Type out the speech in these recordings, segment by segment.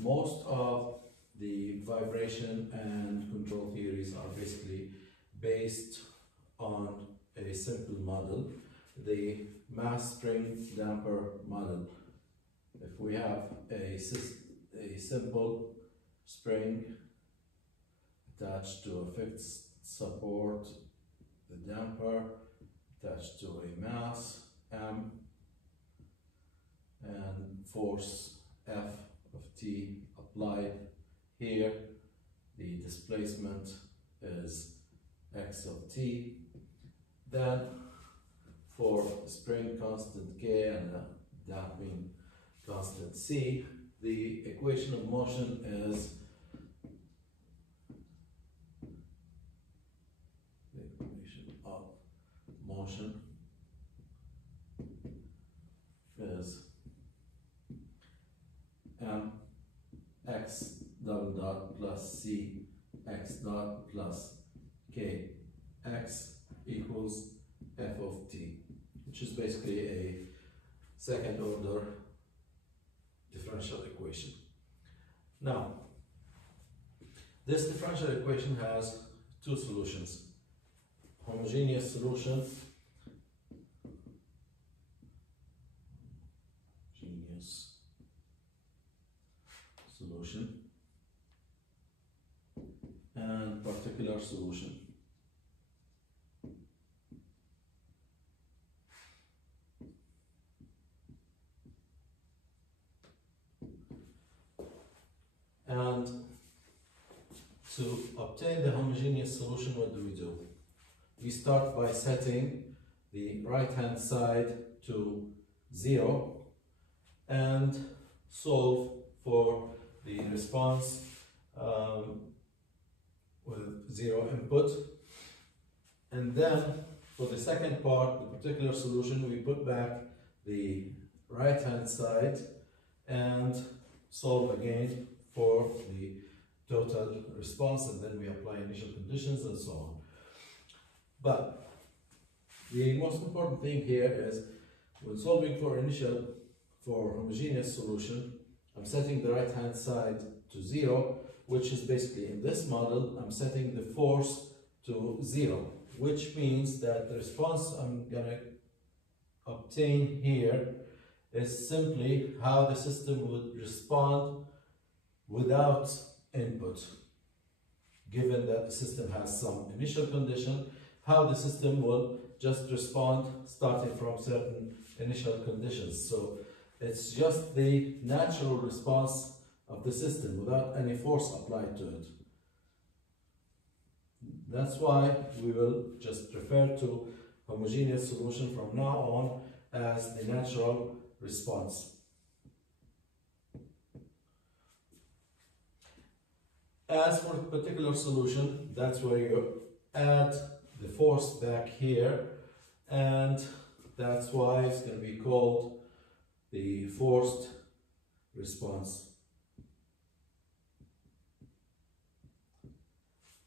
most of the vibration and control theories are basically based on a simple model, the mass spring damper model. If we have a simple spring attached to a fixed support, the damper attached to a mass M, and force F of t applied here, the displacement is x of t. Then for spring constant k and a damping constant c, the equation of motion is m x double dot plus c x dot plus k x equals f of t, which is basically a second order differential equation. Now, this differential equation has two solutions: homogeneous solution and particular solution. And to obtain the homogeneous solution, what do? We start by setting the right hand side to 0 and solve for the response with 0 input. And then for the second part, the particular solution, we put back the right hand side and solve again for the total response, and then we apply initial conditions and so on. But the most important thing here is when solving for homogeneous solution, I'm setting the right hand side to 0, which is basically in this model, I'm setting the force to 0, which means that the response I'm going to obtain here is simply how the system would respond without input. Given that the system has some initial condition, how the system will just respond starting from certain initial conditions. So it's just the natural response of the system without any force applied to it. That's why we will just refer to homogeneous solution from now on as the natural response. As for the particular solution, that's where you add the force back here, and that's why it's going to be called the forced response.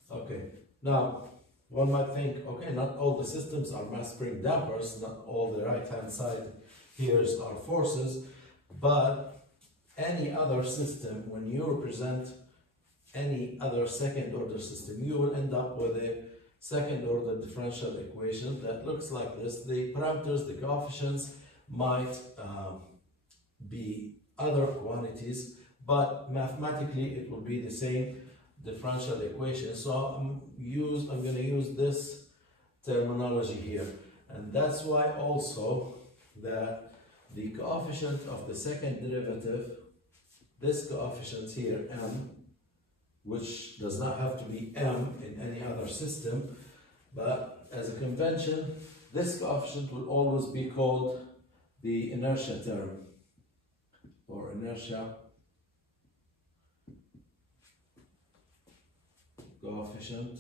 Okay, now one might think, okay, not all the systems are mass spring dampers, not all the right hand side here are forces, but any other system, when you represent any other second order system, you will end up with a second order differential equation that looks like this. The parameters, the coefficients might be other quantities, but mathematically it will be the same differential equation. So I'm going to use this terminology here, and that's why also that the coefficient of the second derivative, this coefficient here, m, which does not have to be m in any other system, but as a convention, this coefficient will always be called the inertia term, or inertia coefficient.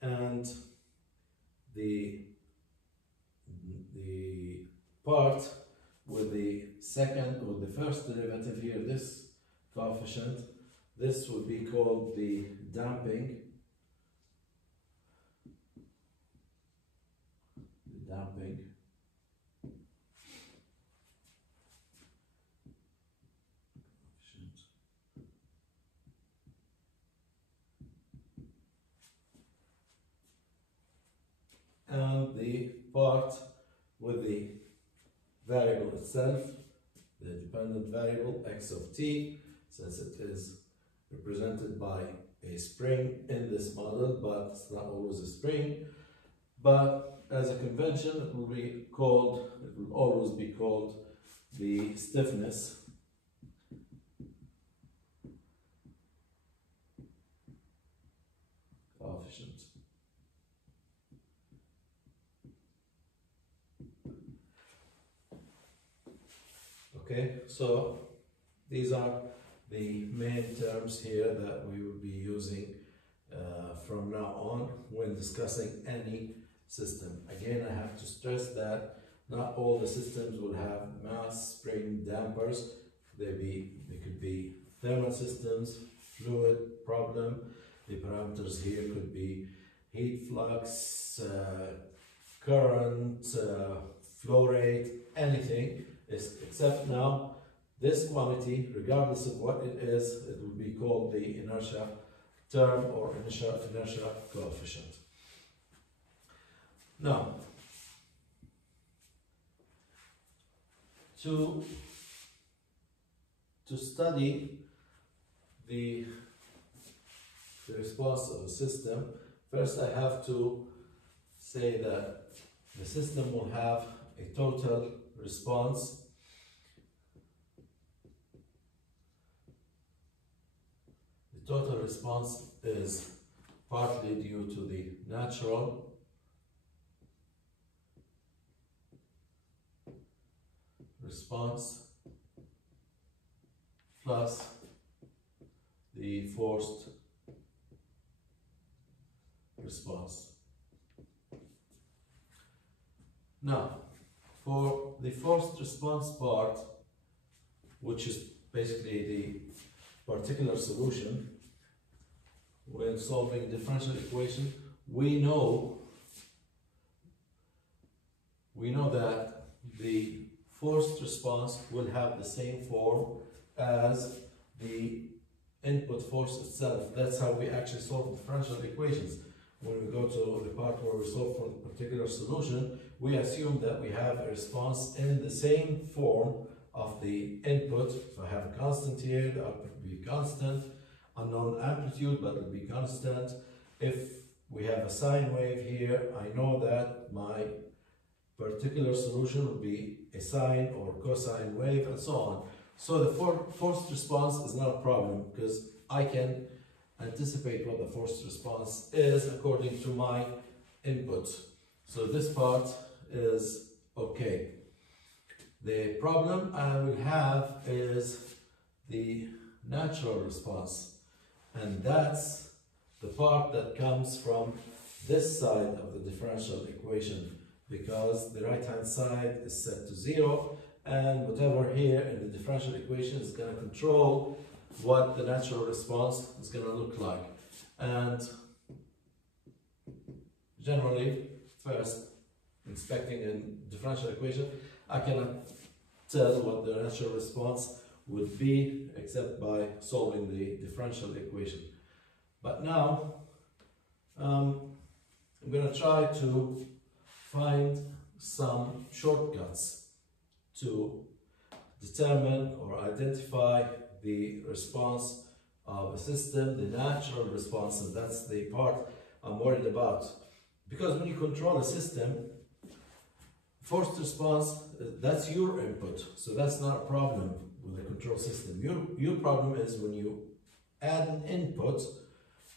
And the part with the second or the first derivative here, this coefficient, this would be called the damping the part with the variable itself, the dependent variable x of t, since it is represented by a spring in this model, but it's not always a spring. But as a convention, it will always be called the stiffness coefficient. Okay, so these are the main terms here that we will be using from now on when discussing any system. Again, I have to stress that not all the systems will have mass spring dampers. They could be thermal systems, fluid problem. The parameters here could be heat flux, current, flow rate, anything, except now this quantity, regardless of what it is, it will be called the inertia term or inertia coefficient. Now, to study the response of a system, first I have to say that the system will have a total response . The total response is partly due to the natural response plus the forced response. Now, for the forced response part, which is basically the particular solution, when solving differential equation, we know that the forced response will have the same form as the input force itself. That's how we actually solve differential equations. When we go to the part where we solve for a particular solution, we assume that we have a response in the same form of the input. If I have a constant here, the output will be constant, unknown amplitude, but it will be constant. If we have a sine wave here, I know that my particular solution will be a sine or cosine wave, and so on. So the forced response is not a problem because I can anticipate what the forced response is according to my input. So this part is okay. The problem I will have is the natural response, and that's the part that comes from this side of the differential equation, because the right hand side is set to 0, and whatever here in the differential equation is going to control what the natural response is going to look like. And generally, first inspecting a differential equation, I cannot tell what the natural response would be except by solving the differential equation. But now I'm going to try to find some shortcuts to determine or identify the response of a system, the natural response, and that's the part I'm worried about. Because when you control a system, forced response, that's your input, so that's not a problem with the control system. Your problem is when you add an input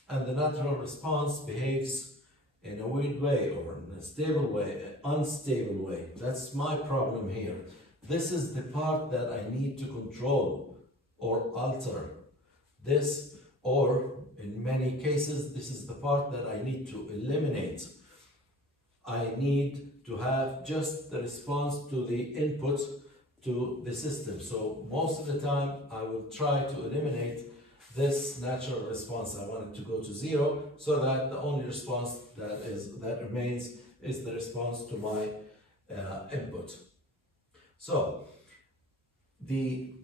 and the natural response behaves in a weird way or in a stable way, an unstable way. That's my problem here. This is the part that I need to control or alter. This, or in many cases, this is the part that I need to eliminate. I need to have just the response to the input to the system. So most of the time I will try to eliminate this natural response. I want it to go to 0 so that the only response that remains is the response to my input. So the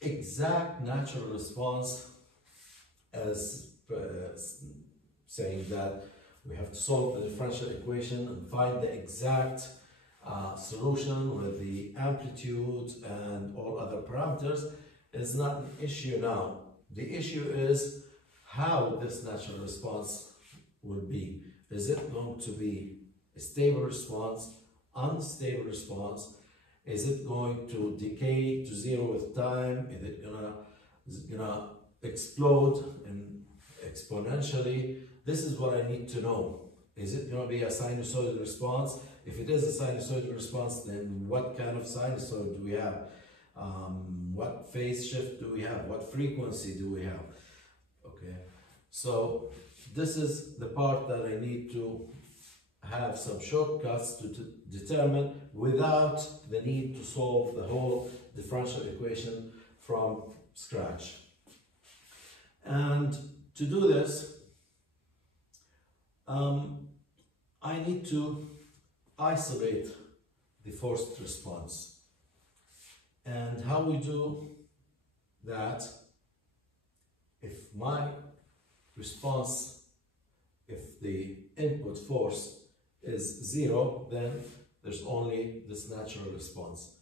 exact natural response, as saying that We have to solve the differential equation and find the exact solution with the amplitude and all other parameters. Is not an issue now. The issue is how this natural response will be. Is it going to be a stable response, unstable response? Is it going to decay to zero with time? Is it gonna explode and exponentially? This is what I need to know. Is it going to be a sinusoidal response? If it is a sinusoidal response, then what kind of sinusoid do we have? What phase shift do we have? What frequency do we have? Okay, so this is the part that I need to have some shortcuts to determine without the need to solve the whole differential equation from scratch. And to do this, I need to isolate the forced response. And how we do that, if my response, if the input force is zero, then there's only this natural response.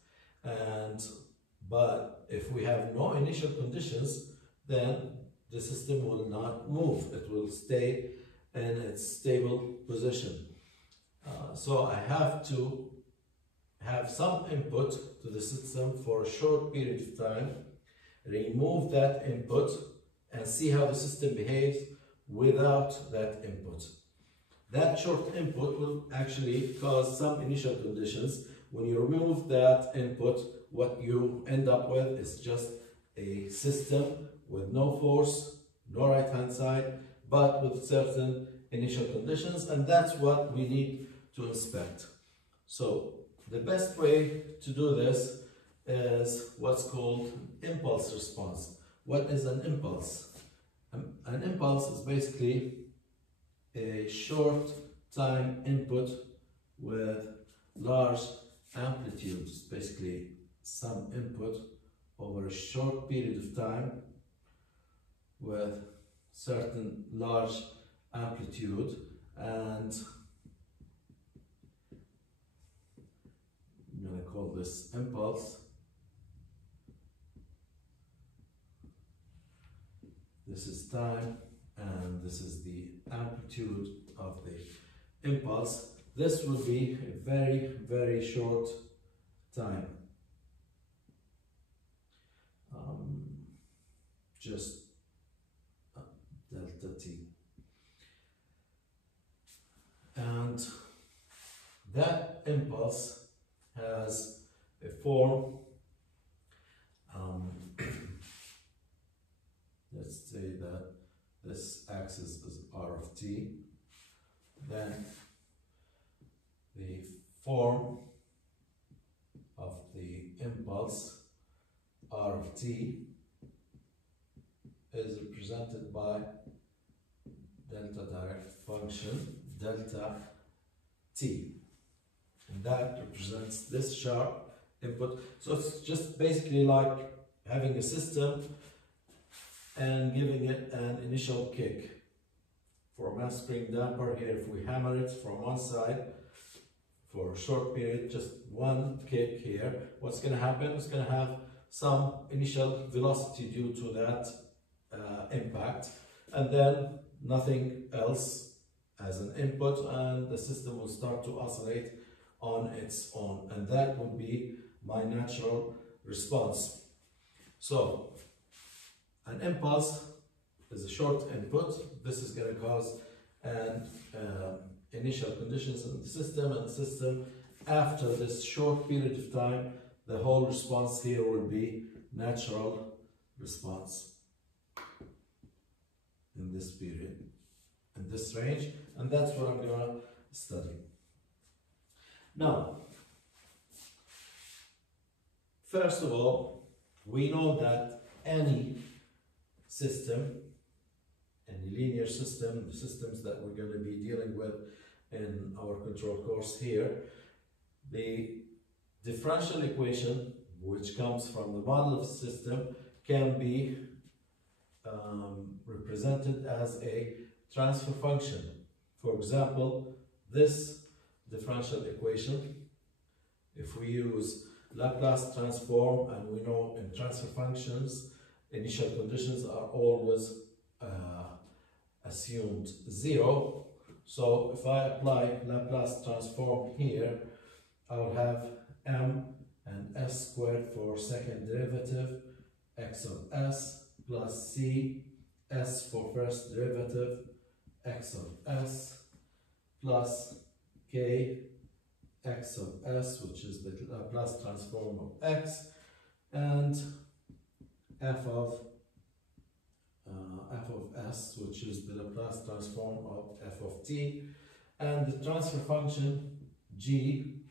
But if we have no initial conditions, then the system will not move. It will stay in its stable position. So I have to have some input to the system for a short period of time, remove that input, and see how the system behaves without that input. That short input will actually cause some initial conditions. When you remove that input, what you end up with is just a system with no force, no right-hand side, but with certain initial conditions, and that's what we need to inspect. So the best way to do this is what's called impulse response. What is an impulse? An impulse is basically a short time input with large amplitudes, basically some input over a short period of time with certain large amplitude, and I'm going to call this impulse. This is time, and this is the amplitude of the impulse. This will be a very, very short time. Just delta t. And that impulse has a form, let's say that this axis is r of t, then the form of the impulse r of t is represented by delta direct function delta t, and that represents this sharp input. So it's just basically like having a system and giving it an initial kick. For a mass spring damper here, if we hammer it from one side for a short period, just one kick here, what's going to happen? It's going to have some initial velocity due to that impact, and then nothing else as an input, and the system will start to oscillate on its own, and that would be my natural response. So an impulse is a short input. This is going to cause an initial conditions in the system, and the system, after this short period of time, the whole response here will be natural response in this period, in this range, and that's what I'm going to study. Now, first of all, we know that any system, any linear system, the systems that we're going to be dealing with in our control course here, the differential equation, which comes from the model of the system, can be represented as a transfer function For example, this differential equation, if we use Laplace transform, and we know in transfer functions, initial conditions are always assumed 0. So if I apply Laplace transform here, I'll have m and s squared for second derivative, x of s, plus c, s for first derivative, x of s, plus k, x of s, which is the Laplace transform of x, and f of s, which is the Laplace transform of f of t, and the transfer function g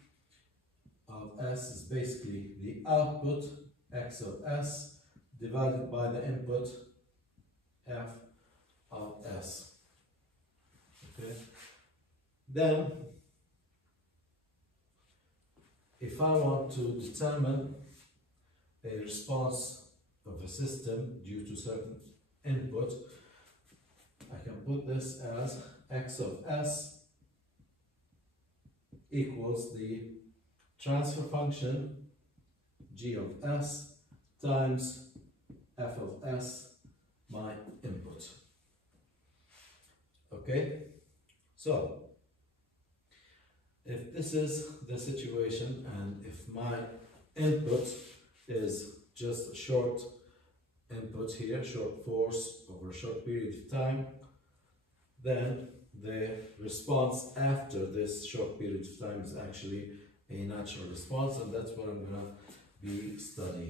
of s is basically the output x of s divided by the input f of s. Okay. Then, if I want to determine a response of a system due to certain input, I can put this as x of s equals the transfer function g of s times f of s, my input. Okay, so if this is the situation, and if my input is just a short input here, short force over a short period of time, then the response after this short period of time is actually a natural response, and that's what I'm going to be studying.